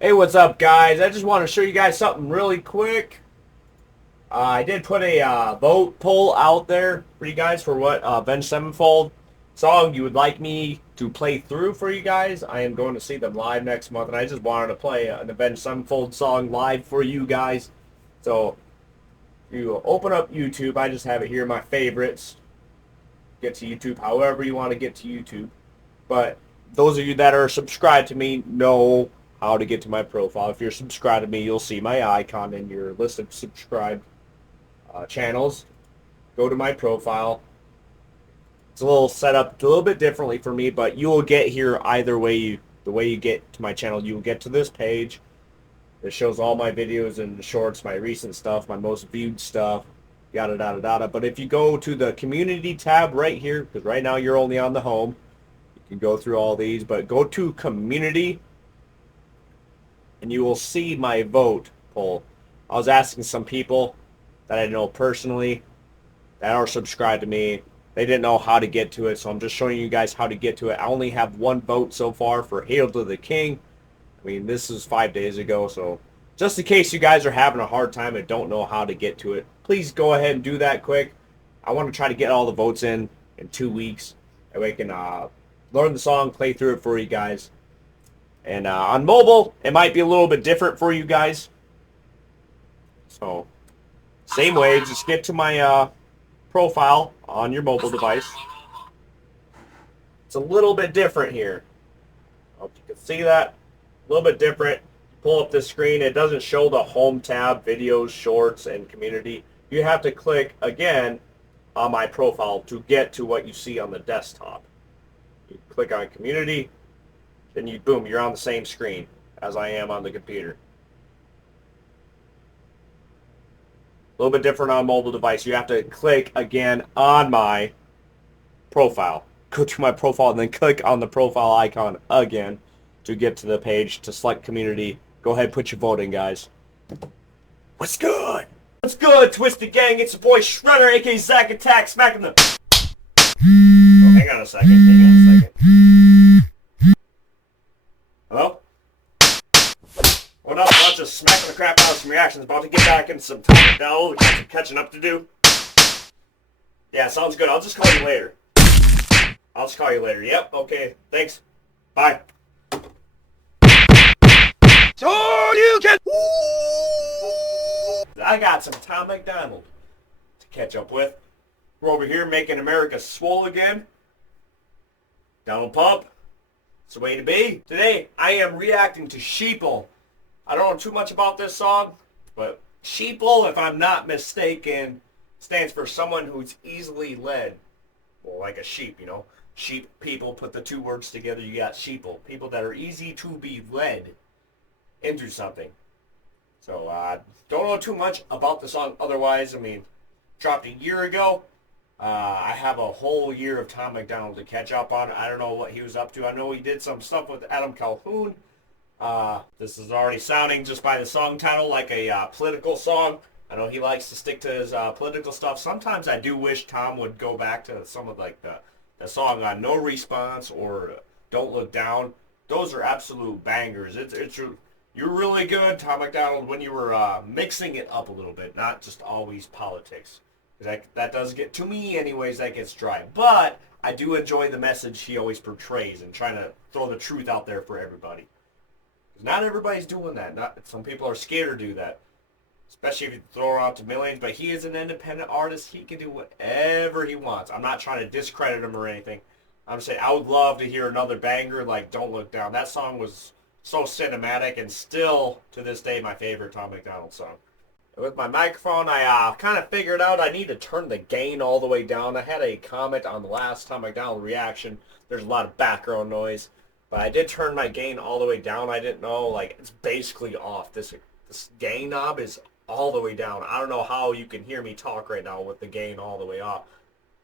Hey, what's up, guys? I just want to show you guys something really quick. I did put a vote poll out there for you guys for what Avenged Sevenfold song you would like me to play through for you guys. I am going to see them live next month, and I just wanted to play an Avenged Sevenfold song live for you guys. So, you open up YouTube. I just have it here, my favorites. Get to YouTube however you want to get to YouTube. But those of you that are subscribed to me know how to get to my profile. If you're subscribed to me, you'll see my icon in your list of subscribed channels. Go to my profile. It's a little set up a little bit differently for me, but you will get here either way. The way you get to my channel, you will get to this page. It shows all my videos and shorts, my recent stuff, my most viewed stuff, yada yada yada. But if you go to the community tab right here, because right now you're only on the home, you can go through all these, but go to community and you will see my vote poll. I was asking some people that I know personally that are subscribed to me. They didn't know how to get to it, so I'm just showing you guys how to get to it. I only have one vote so far for Hail to the King. I mean, this is 5 days ago, so just in case you guys are having a hard time and don't know how to get to it, please go ahead and do that quick. I want to try to get all the votes in 2 weeks, and we can learn the song, play through it for you guys. And on mobile, it might be a little bit different for you guys. So, same way, just get to my profile on your mobile device. It's a little bit different here. I hope you can see that. A little bit different. Pull up this screen. It doesn't show the home tab, videos, shorts, and community. You have to click again on my profile to get to what you see on the desktop. You click on community, then you boom, you're on the same screen as I am on the computer. A little bit different on mobile device. You have to click again on my profile. Go to my profile and then click on the profile icon again to get to the page to select community. Go ahead, put your vote in, guys. What's good? What's good, Twisted Gang? It's your boy Shredder, aka Zack Attack, smacking the... Oh, hang on a second. Hang on a second. Hello? What up? I'm just smacking the crap out of some reactions. About to get back into some Tom Macdonald. We got some catching up to do. Yeah, sounds good. I'll just call you later. Yep, okay. Thanks. Bye. So you can... I got some Tom Macdonald to catch up with. We're over here making America swole again. Donald Pump. It's the way to be. Today, I am reacting to Sheeple. I don't know too much about this song, but Sheeple, if I'm not mistaken, stands for someone who's easily led. Well, like a sheep, you know. Sheep people, put the two words together, you got Sheeple. People that are easy to be led into something. So, don't know too much about the song otherwise. I mean, dropped a year ago. I have a whole year of Tom Macdonald to catch up on. I don't know what he was up to. I know he did some stuff with Adam Calhoun. This is already sounding, just by the song title, like a political song. I know he likes to stick to his political stuff. Sometimes I do wish Tom would go back to some of like the song on No Response or Don't Look Down. Those are absolute bangers. You're really good, Tom Macdonald, when you were mixing it up a little bit, not just always politics. That does get, to me anyways, that gets dry. But I do enjoy the message he always portrays and trying to throw the truth out there for everybody. Not everybody's doing that. Some people are scared to do that, especially if you throw it out to millions. But he is an independent artist. He can do whatever he wants. I'm not trying to discredit him or anything. I'm saying I would love to hear another banger like Don't Look Down. That song was so cinematic and still, to this day, my favorite Tom Macdonald song. With my microphone, I kind of figured out I need to turn the gain all the way down. I had a comment on the last Tom Macdonald reaction. There's a lot of background noise. But I did turn my gain all the way down. I didn't know, like, it's basically off. This gain knob is all the way down. I don't know how you can hear me talk right now with the gain all the way off.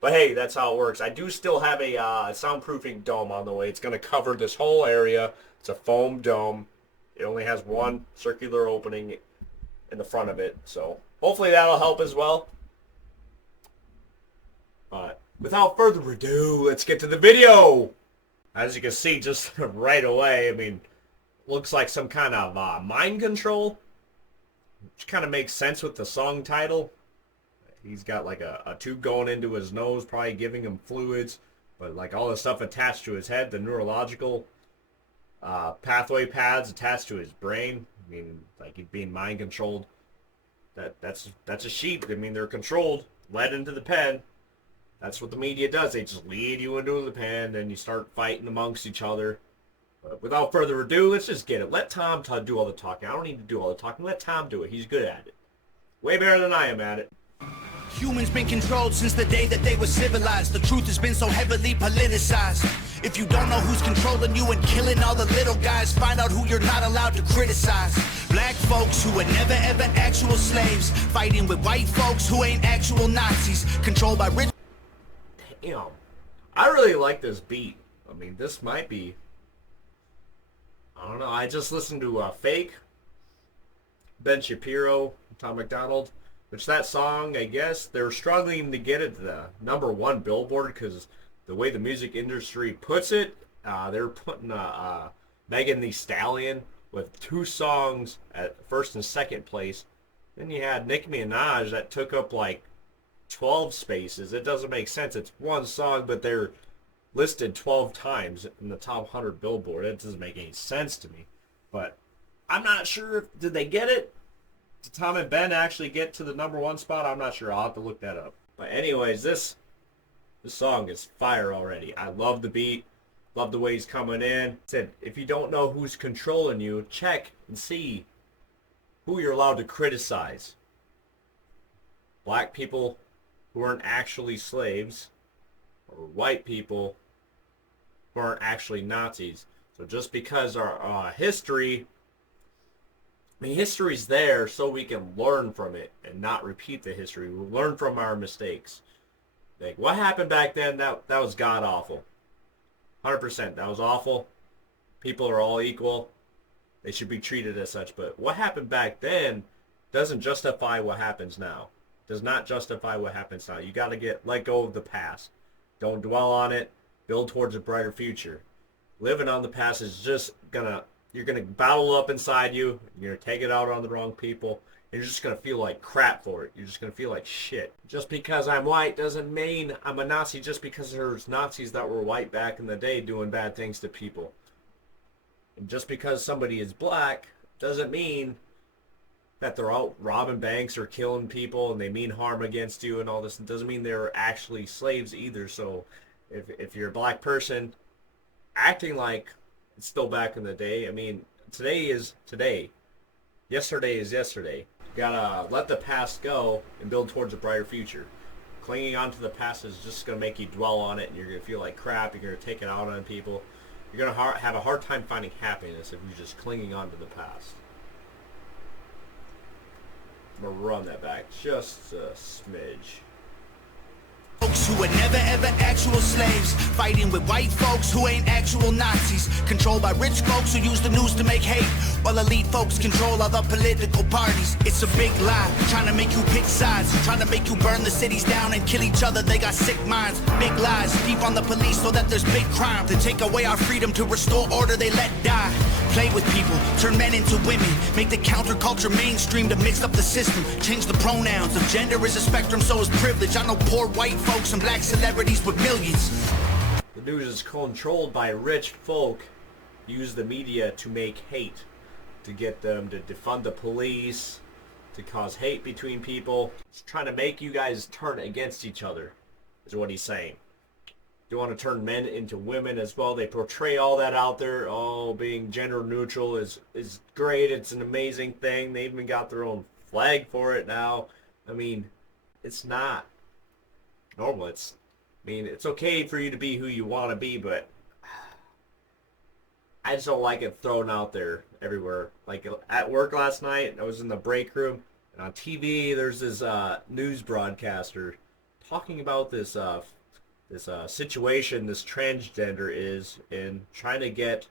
But hey, that's how it works. I do still have a soundproofing dome on the way. It's going to cover this whole area. It's a foam dome. It only has one circular opening in the front of it. So hopefully that'll help as well. But without further ado, let's get to the video. As you can see just right away, I mean, looks like some kind of mind control, which kind of makes sense with the song title. He's got like a tube going into his nose, probably giving him fluids, but like all the stuff attached to his head, the neurological pathway paths attached to his brain. I mean, like he's being mind controlled. That's a sheep. I mean, they're controlled, led into the pen. That's what the media does. They just lead you into the pen, and you start fighting amongst each other. But without further ado, let's just get it. Let Tom do all the talking. I don't need to do all the talking. Let Tom do it. He's good at it. Way better than I am at it. Humans been controlled since the day that they were civilized. The truth has been so heavily politicized. If you don't know who's controlling you and killing all the little guys, find out who you're not allowed to criticize. Black folks who were never ever actual slaves, fighting with white folks who ain't actual Nazis, controlled by rich... Damn. I really like this beat. I mean, this might be... I don't know. I just listened to Fake, Ben Shapiro, Tom Macdonald. Which that song, I guess, they're struggling to get it to the #1 Billboard because the way the music industry puts it, they're putting Megan Thee Stallion with 2 songs at first and second place. Then you had Nicki Minaj that took up like 12 spaces. It doesn't make sense. It's one song, but they're listed 12 times in the top 100 Billboard. It doesn't make any sense to me. But I'm not sure. Did they get it? Did Tom and Ben actually get to the #1 spot? I'm not sure. I'll have to look that up. But anyways, this song is fire already. I love the beat. Love the way he's coming in. Said, if you don't know who's controlling you, check and see who you're allowed to criticize. Black people who aren't actually slaves, or white people who aren't actually Nazis. So just because our history... I mean, history's there so we can learn from it and not repeat the history. We learn from our mistakes. Like, what happened back then, that was god-awful. 100%, that was awful. People are all equal. They should be treated as such. But what happened back then doesn't justify what happens now. Does not justify what happens now. You got to let go of the past. Don't dwell on it. Build towards a brighter future. Living on the past is just you're going to battle up inside you. You're going to take it out on the wrong people. And you're just going to feel like crap for it. You're just going to feel like shit. Just because I'm white doesn't mean I'm a Nazi. Just because there's Nazis that were white back in the day doing bad things to people. And just because somebody is black doesn't mean that they're out robbing banks or killing people and they mean harm against you and all this. It doesn't mean they're actually slaves either. So if you're a black person acting like it's still back in the day. I mean, today is today. Yesterday is yesterday. You gotta let the past go and build towards a brighter future. Clinging on to the past is just gonna make you dwell on it, and you're gonna feel like crap. You're gonna take it out on people. You're gonna have a hard time finding happiness if you're just clinging on to the past. I'm gonna run that back just a smidge. Folks who were never ever actual slaves, fighting with white folks who ain't actual Nazis, controlled by rich folks who use the news to make hate, while elite folks control other political parties. It's a big lie, trying to make you pick sides, trying to make you burn the cities down and kill each other. They got sick minds, big lies, deep on the police so that there's big crime. To take away our freedom, to restore order, they let die. Play with people, turn men into women, make the counterculture mainstream to mix up the system, change the pronouns. If gender is a spectrum, so is privilege. I know poor white folks and black celebrities with millions. The news is controlled by rich folk. Use the media to make hate, to get them to defund the police, to cause hate between people. It's trying to make you guys turn against each other, is what he's saying. You want to turn men into women as well. They portray all that out there. Oh, being gender neutral is great. It's an amazing thing. They even got their own flag for it now. I mean, it's not normal. It's okay for you to be who you want to be, but I just don't like it thrown out there everywhere. Like at work last night, I was in the break room, and on TV, there's this news broadcaster talking about this situation this transgender is in trying to get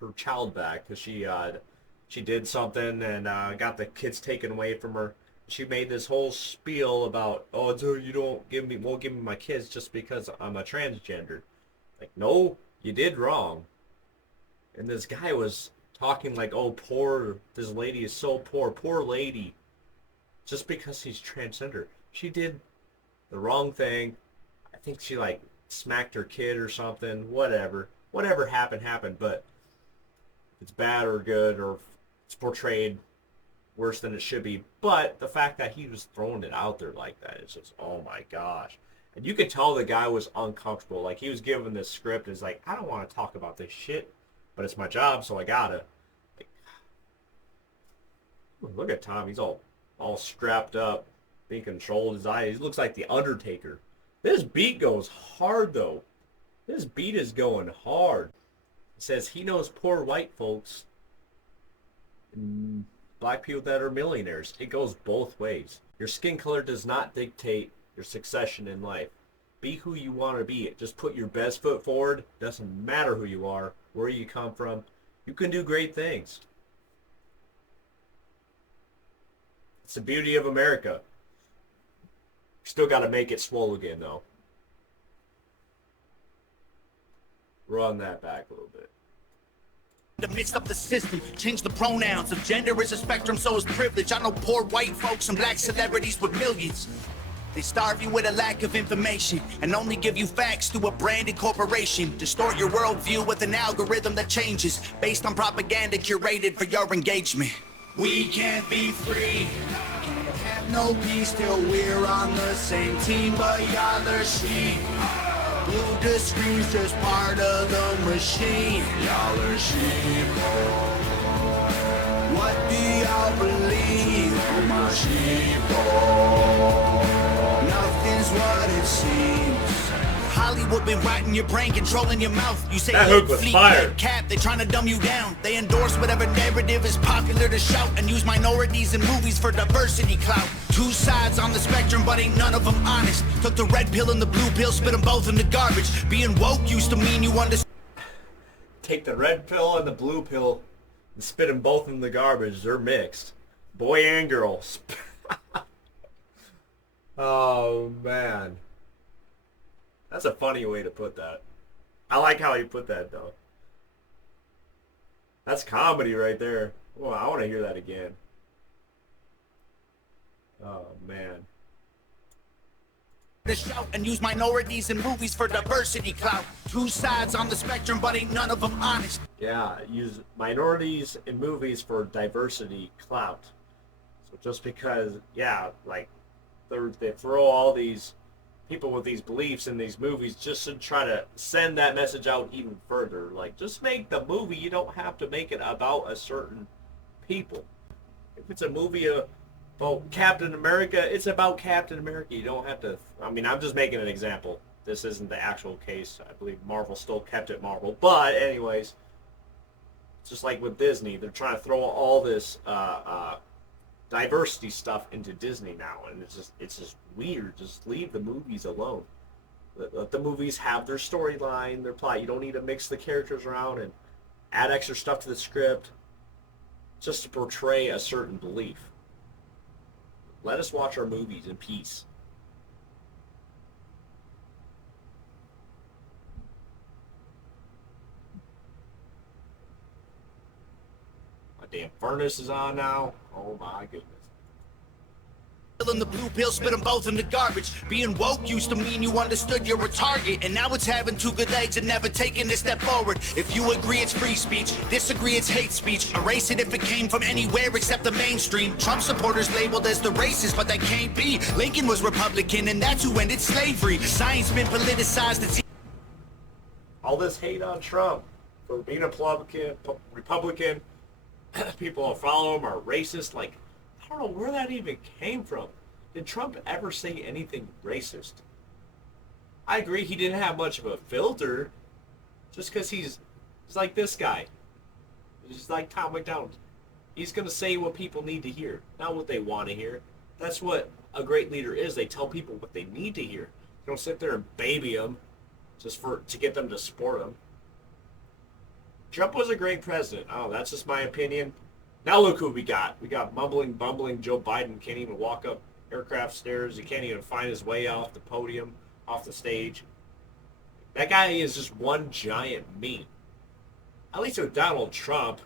her child back because she did something and got the kids taken away from her. She made this whole spiel about, oh, so you won't give me my kids just because I'm a transgender. Like, no, you did wrong. And this guy was talking like, oh, poor, this lady is so poor lady, just because she's transgender. She did the wrong thing. I think she like smacked her kid or something. Whatever happened. But if it's bad or good, or it's portrayed worse than it should be. But the fact that he was throwing it out there like that is just, oh my gosh. And you could tell the guy was uncomfortable. Like, he was given this script. It's like, I don't want to talk about this shit, but it's my job, so I gotta. Like, look at Tom. He's all strapped up, being controlled. His eyes. He looks like the Undertaker. This beat goes hard, though. This beat is going hard. It says he knows poor white folks and black people that are millionaires. It goes both ways. Your skin color does not dictate your succession in life. Be who you want to be. Just put your best foot forward. Doesn't matter who you are, where you come from. You can do great things. It's the beauty of America. Still got to make it swole again, though. Run that back a little bit. The midst of the system, change the pronouns. If gender is a spectrum, so is privilege. I know poor white folks and black celebrities with millions. They starve you with a lack of information and only give you facts through a branded corporation. Distort your worldview with an algorithm that changes based on propaganda curated for your engagement. We can't be free, can't have no peace till we're on the same team, but y'all are sheep. Blue the screen's just part of the machine. Y'all are sheep. What do y'all believe? Oh my sheep. Nothing's what it seems. Hollywood been rotting your brain, controlling your mouth. You say that hook was fire. Cap, they trying to dumb you down. They endorse whatever narrative is popular to shout and use minorities in movies for diversity clout. Two sides on the spectrum, but ain't none of them honest. Took the red pill and the blue pill, spit them both in the garbage. Being woke used to mean you understand. Take the red pill and the blue pill and spit them both in the garbage. They're mixed. Boy and girl. Oh, man. That's a funny way to put that. I like how you put that, though. That's comedy right there. Oh, I want to hear that again. Oh, man. To shout and use minorities in movies for diversity clout. Two sides on the spectrum, but ain't none of them honest. Yeah, use minorities in movies for diversity clout. So just because, yeah, like, they throw all these people with these beliefs in these movies just to try to send that message out even further. Like, just make the movie. You don't have to make it about a certain people. If it's a movie about Captain America, it's about Captain America. You don't have to... I mean, I'm just making an example. This isn't the actual case. I believe Marvel still kept it Marvel. But anyways, it's just like with Disney. They're trying to throw all this diversity stuff into Disney now, and it's just weird. Just leave the movies alone. Let the movies have their storyline, their plot. You don't need to mix the characters around and add extra stuff to the script just to portray a certain belief. Let us watch our movies in peace. My damn furnace is on now. Oh my goodness. And the blue pill, spit them both in the garbage. Being woke used to mean you understood you're a target, and now it's having two good legs and never taking a step forward. If you agree, it's free speech. Disagree, it's hate speech. Erase it if it came from anywhere except the mainstream. Trump supporters labeled as the racist, but that can't be. Lincoln was Republican, and that's who ended slavery. Science been politicized. It's all this hate on Trump for being a Republican. People who follow him are racist. Like, I don't know where that even came from. Did Trump ever say anything racist? I agree he didn't have much of a filter, just because he's like this guy. He's like Tom Macdonald. He's going to say what people need to hear, not what they want to hear. That's what a great leader is. They tell people what they need to hear. They don't sit there and baby them just to get them to support them. Trump was a great president. Oh, that's just my opinion. Now look who we got. We got mumbling, bumbling Joe Biden. Can't even walk up aircraft stairs. He can't even find his way off the podium, off the stage. That guy is just one giant meme. At least with Donald Trump,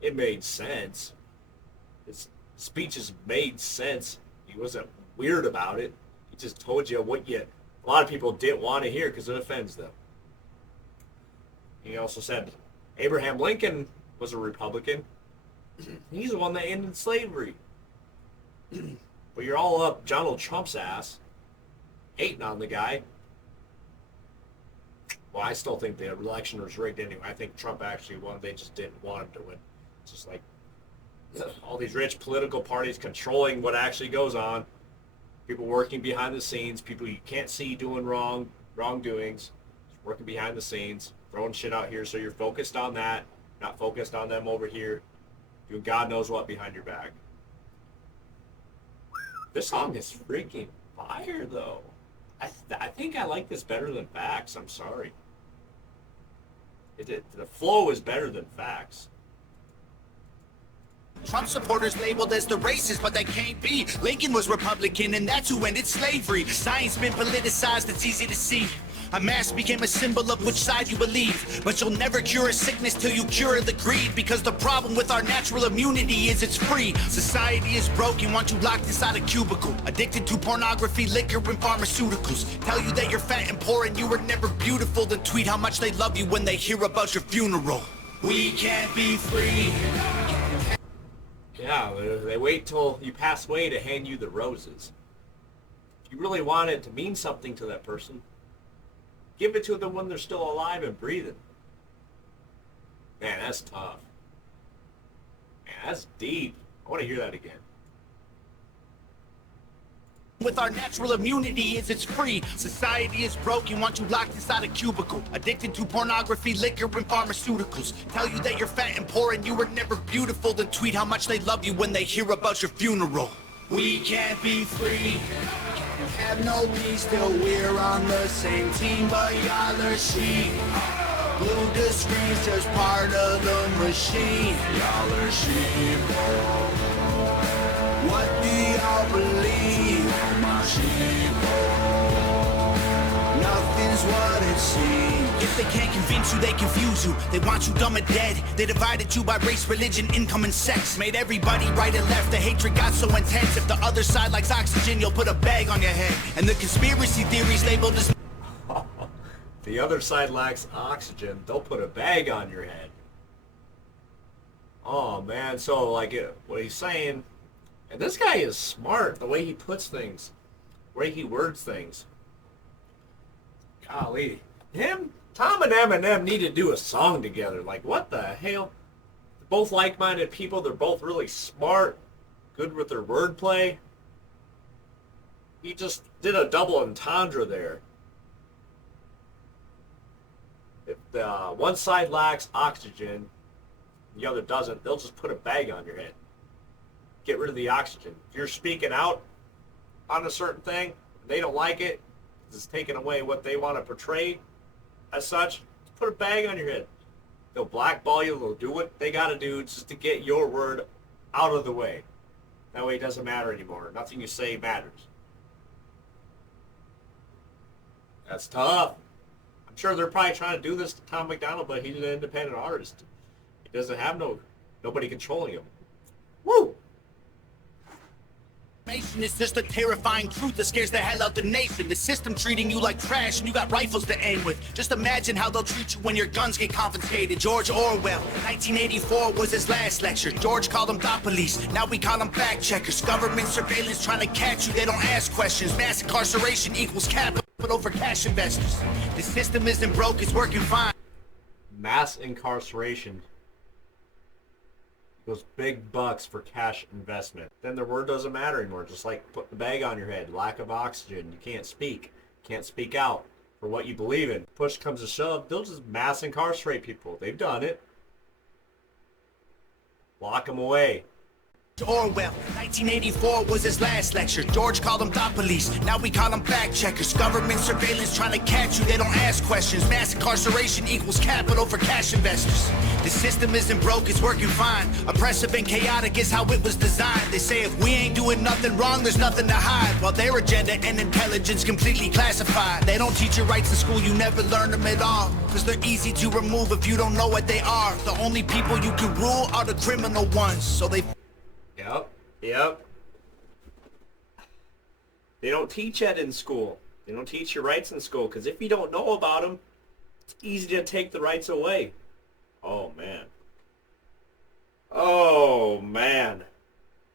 it made sense. His speeches made sense. He wasn't weird about it. He just told you what a lot of people didn't want to hear because it offends them. He also said Abraham Lincoln was a Republican. He's the one that ended slavery. But you're all up Donald Trump's ass, hating on the guy. Well, I still think the election was rigged anyway. I think Trump actually won. They just didn't want him to win. It's just like all these rich political parties controlling what actually goes on. People working behind the scenes. People you can't see doing wrongdoings. Just working behind the scenes. Throwing shit out here so you're focused on that. Not focused on them over here. Doing God knows what behind your back. This song is freaking fire, though. I think I like this better than Facts. I'm sorry. The flow is better than Facts. Trump supporters labeled as the racist, but that can't be. Lincoln was Republican, and that's who ended slavery. Science been politicized, it's easy to see. A mask became a symbol of which side you believe. But you'll never cure a sickness till you cure the greed. Because the problem with our natural immunity is it's free. Society is broken, want you locked inside a cubicle. Addicted to pornography, liquor, and pharmaceuticals. Tell you that you're fat and poor and you were never beautiful. Then tweet how much they love you when they hear about your funeral. We can't be free. Yeah, they wait till you pass away to hand you the roses. If you really want it to mean something to that person, give it to them when they're still alive and breathing. Man, that's tough. Man, that's deep. I want to hear that again. With our natural immunity is it's free. Society is broken, want you locked inside a cubicle. Addicted to pornography, liquor, and pharmaceuticals. Tell you that you're fat and poor and you were never beautiful. Then tweet how much they love you when they hear about your funeral. We can't be free. Have no peace till we're on the same team, but y'all are sheep. Blue the screen's just part of the machine. Y'all are sheep. What do y'all believe? My sheep. Nothing's what it seems. If they can't convince you, they confuse you. They want you dumb and dead. They divided you by race, religion, income, and sex. Made everybody right and left. The hatred got so intense. If the other side likes oxygen, you'll put a bag on your head. And the conspiracy theories labeled as The other side lacks oxygen. They'll put a bag on your head. Oh, man. So, like, what he's saying... And this guy is smart, the way he puts things. The way he words things. Golly. Tom and Eminem need to do a song together. Like, what the hell? They're both like-minded people. They're both really smart. Good with their wordplay. He just did a double entendre there. If the one side lacks oxygen, the other doesn't, they'll just put a bag on your head. Get rid of the oxygen. If you're speaking out on a certain thing, they don't like it, it's taking away what they want to portray as such, put a bag on your head. They'll blackball you, they'll do what they got to do just to get your word out of the way. That way it doesn't matter anymore. Nothing you say matters. That's tough. I'm sure they're probably trying to do this to Tom Macdonald, but he's an independent artist. He doesn't have nobody controlling him. Woo! It's just a terrifying truth that scares the hell out the nation. The system treating you like trash and you got rifles to aim with. Just imagine how they'll treat you when your guns get confiscated. George Orwell, 1984 was his last lecture. George called them dot police, now we call them fact checkers. Government surveillance trying to catch you, they don't ask questions. Mass incarceration equals capital for cash investors. The system isn't broke, it's working fine. Mass incarceration those big bucks for cash investment. Then their word doesn't matter anymore. Just like putting the bag on your head, lack of oxygen, you can't speak out for what you believe in. Push comes to shove, they'll just mass incarcerate people. They've done it. Lock them away. Orwell, 1984 was his last lecture. George called them thought police, now we call them fact checkers. Government surveillance trying to catch you, they don't ask questions. Mass incarceration equals capital for cash investors. The system isn't broke, it's working fine. Oppressive and chaotic is how it was designed. They say if we ain't doing nothing wrong, there's nothing to hide. While their agenda and intelligence completely classified. They don't teach you rights in school, you never learn them at all. Cause they're easy to remove if you don't know what they are. The only people you can rule are the criminal ones. So they... Yep. They don't teach that in school. They don't teach your rights in school, because if you don't know about them, it's easy to take the rights away. Oh, man. Oh, man.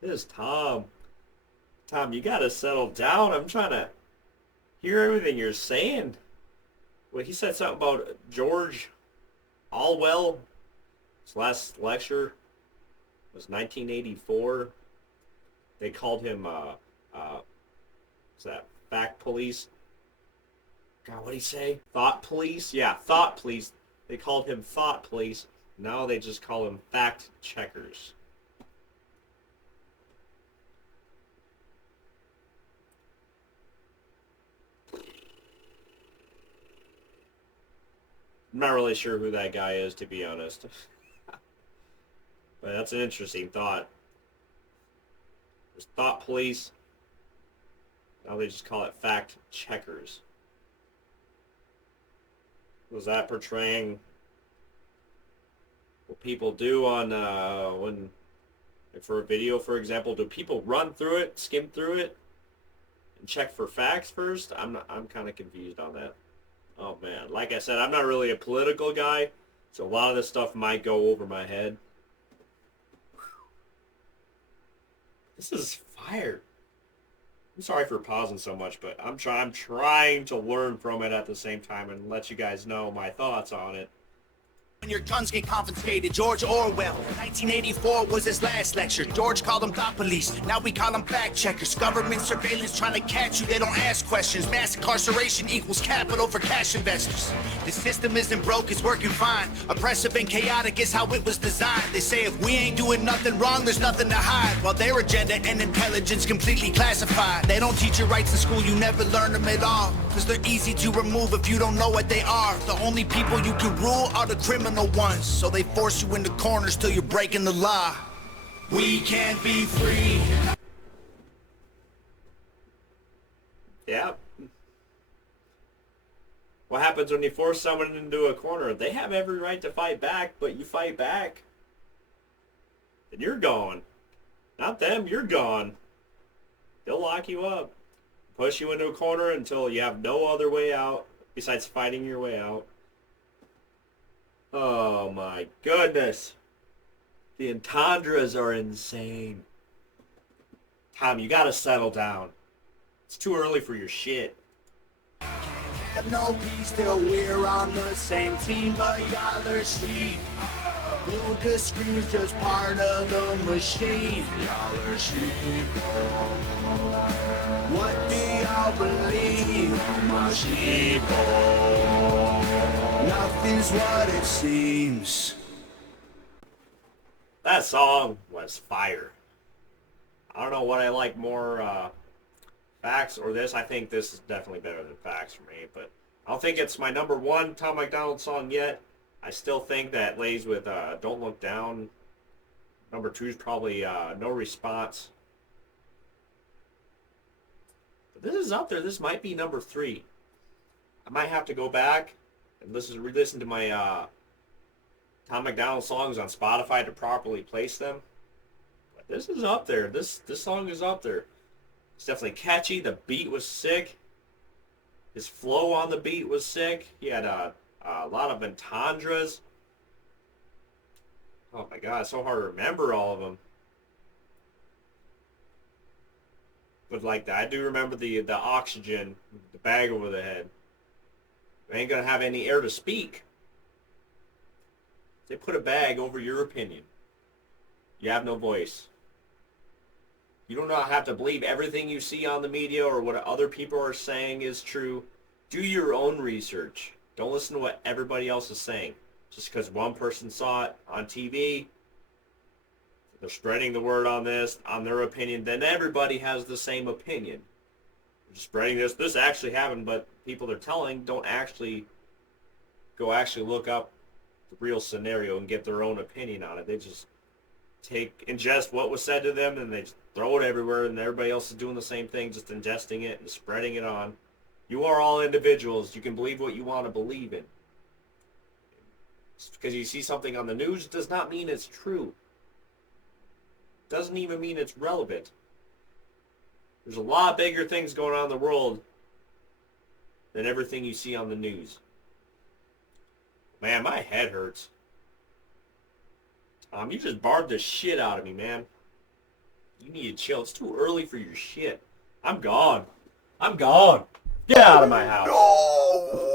This is Tom. Tom, you gotta settle down. I'm trying to hear everything you're saying. Well, he said something about George Orwell. His last lecture was 1984. They called him, what's that, fact police? God, what'd he say? Thought police? Yeah, thought police. They called him thought police. Now they just call him fact checkers. I'm not really sure who that guy is, to be honest. But that's an interesting thought. There's thought police. Now they just call it fact checkers. Was that portraying what people do on when, like for a video, for example? Do people run through it, skim through it, and check for facts first? I'm kind of confused on that. Oh man, like I said, I'm not really a political guy, so a lot of this stuff might go over my head. This is fire. I'm sorry for pausing so much, but I'm trying to learn from it at the same time and let you guys know my thoughts on it. When your guns get confiscated, George Orwell, 1984 was his last lecture. George called them thought police, now we call them fact checkers. Government surveillance trying to catch you, they don't ask questions. Mass incarceration equals capital for cash investors. The system isn't broke, it's working fine. Oppressive and chaotic is how it was designed. They say if we ain't doing nothing wrong, there's nothing to hide. While their agenda and intelligence completely classified. They don't teach you rights in school, you never learn them at all. Cause they're easy to remove if you don't know what they are. The only people you can rule are the criminal ones, so they force you into corners till you're breaking the law. We can't be free. Yeah. What happens when you force someone into a corner? They have every right to fight back, but you fight back, then you're gone. Not them, you're gone. They'll lock you up, push you into a corner until you have no other way out besides fighting your way out. Oh my goodness. The entendres are insane. Tom, you gotta settle down. It's too early for your shit. Have no peace till we're on the same team, but y'all are sheep. Lucas screams just part of the machine. Y'all are sheep. What do y'all believe? I'm a sheep. Nothing's what it seems. That song was fire. I don't know what I like more, Facts or this. I think this is definitely better than Facts for me, but I don't think it's my number one Tom Macdonald song yet. I still think that lays with Don't Look Down. Number 2 is probably No Response. But this is up there. This might be number 3. I might have to go back and re-listen to my Tom Macdonald songs on Spotify to properly place them. But this is up there. This song is up there. It's definitely catchy. The beat was sick. His flow on the beat was sick. He had a lot of entendres. Oh my god, it's so hard to remember all of them. But like that, I do remember the oxygen, the bag over the head. I ain't gonna have any air to speak. They put a bag over your opinion. You have no voice. You do not have to believe everything you see on the media or what other people are saying is true. Do your own research. Don't listen to what everybody else is saying. Just because one person saw it on TV They're spreading the word on this, on their opinion. Then everybody has the same opinion. They're spreading this. This actually happened, but people they're telling don't actually look up the real scenario and get their own opinion on it. They just ingest what was said to them, and they just throw it everywhere, and everybody else is doing the same thing, just ingesting it and spreading it on. You are all individuals. You can believe what you want to believe in. Just because you see something on the news does not mean it's true. Doesn't even mean it's relevant. There's a lot bigger things going on in the world than everything you see on the news. Man, my head hurts. You just barred the shit out of me, man. You need to chill. It's too early for your shit. I'm gone. Get out of my house. No!